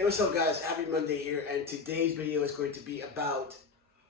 Hey, what's up guys? Happy Monday here, and today's video is going to be about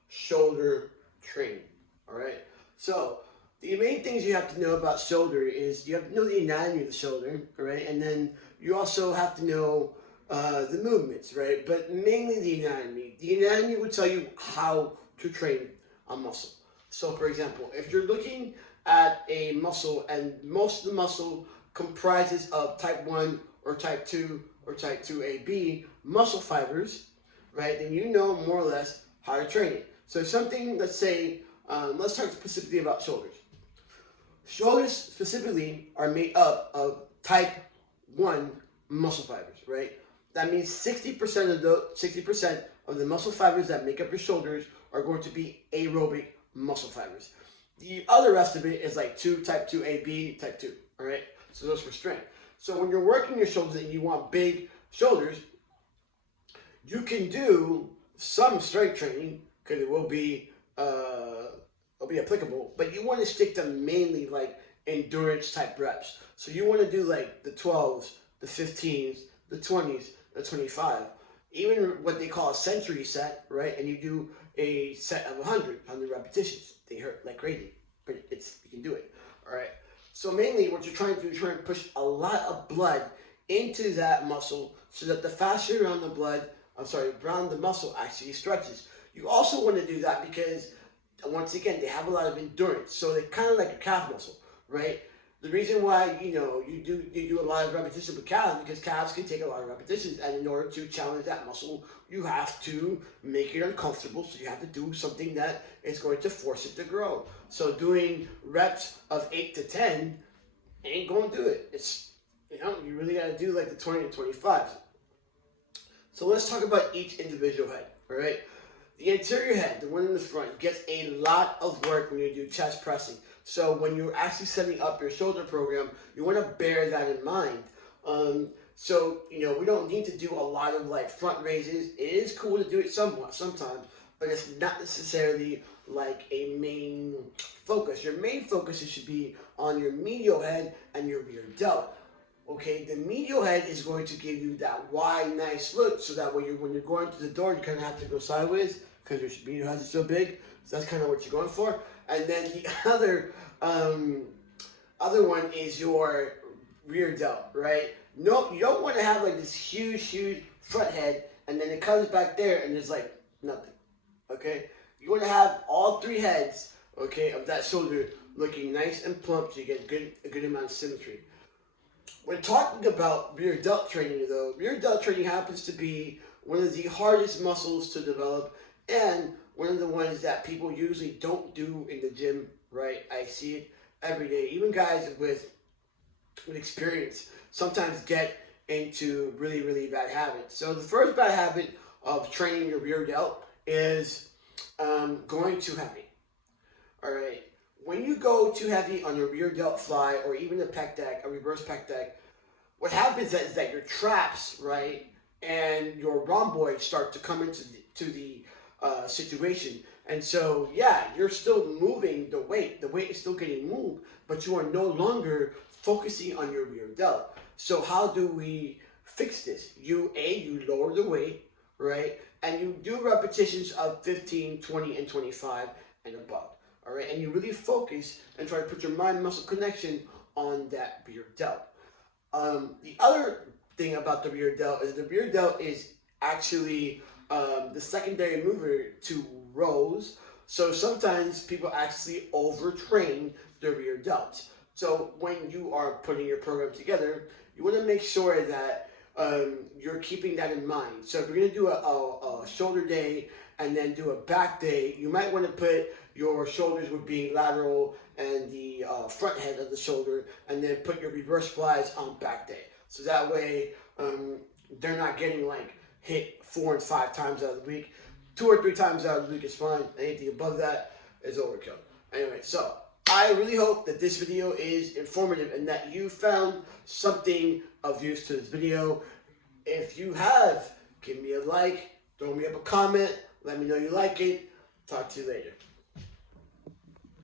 shoulder training. Alright? So, the main things you have to know about shoulder is you have to know the anatomy of the shoulder, alright? And then you also have to know the movements, right? But mainly the anatomy. The anatomy will tell you how to train a muscle. So, for example, if you're looking at a muscle and most of the muscle comprises of type 1 or type 2 or type 2AB muscle fibers, right, then you know more or less how to train it. So something, let's say, let's talk specifically about shoulders. Shoulders specifically are made up of type 1 muscle fibers, right? That means 60% of the muscle fibers that make up your shoulders are going to be aerobic muscle fibers. The other rest of it is like type 2AB, type 2, all right? So those for strength. So when you're working your shoulders and you want big shoulders, you can do some strength training because it will be applicable, but you want to stick to mainly like endurance type reps. So you want to do like the 12s, the 15s, the 20s, the 25, even what they call a century set, right? And you do a set of 100 repetitions. They hurt like crazy, but you can do it, all right? So mainly what you're trying to do is trying to push a lot of blood into that muscle so that the fascia around the muscle actually stretches. You also want to do that because, once again, they have a lot of endurance. So they're kind of like a calf muscle, right? The reason why, you do a lot of repetitions with calves because calves can take a lot of repetitions, and in order to challenge that muscle, you have to make it uncomfortable, so you have to do something that is going to force it to grow. So doing reps of 8 to 10 ain't going to do it. It's, you really got to do like the 20 to 25. So let's talk about each individual head, all right? The anterior head, the one in the front, gets a lot of work when you do chest pressing. So when you're actually setting up your shoulder program, you want to bear that in mind. We don't need to do a lot of like front raises. It is cool to do it sometimes, but it's not necessarily like a main focus. Your main focus should be on your medial head and your rear delt. Okay, the medial head is going to give you that wide, nice look, so that when you're going to the door, you kind of have to go sideways because your medial head is so big. So that's kind of what you're going for. And then the other one is your rear delt, right? No, you don't want to have like this huge front head, and then it comes back there and there's like nothing. Okay, you want to have all three heads, okay, of that shoulder looking nice and plump, so you get a good amount of symmetry. When talking about rear delt training, though, rear delt training happens to be one of the hardest muscles to develop and one of the ones that people usually don't do in the gym, right? I see it every day. Even guys with experience sometimes get into really bad habits. So the first bad habit of training your rear delt is going too heavy. All right. When you go too heavy on your rear delt fly or even a pec deck, a reverse pec deck, what happens is that your traps, right, and your rhomboids start to come into the situation. And so, yeah, you're still moving the weight. The weight is still getting moved, but you are no longer focusing on your rear delt. So how do we fix this? You lower the weight, right, and you do repetitions of 15, 20, and 25 and above. All right, and you really focus and try to put your mind-muscle connection on that rear delt. The other thing about the rear delt is the rear delt is actually the secondary mover to rows. So sometimes people actually overtrain the rear delt. So when you are putting your program together, you want to make sure that you're keeping that in mind. So if you're going to do a shoulder day and then do a back day, you might want to put your shoulders would be lateral and the front head of the shoulder, and then put your reverse flies on back day. So that way they're not getting like hit 4 and 5 times out of the week. 2 or 3 times out of the week is fine. Anything above that is overkill. Anyway, so I really hope that this video is informative and that you found something of use to this video. If you have, give me a like, throw me up a comment, let me know you like it. Talk to you later.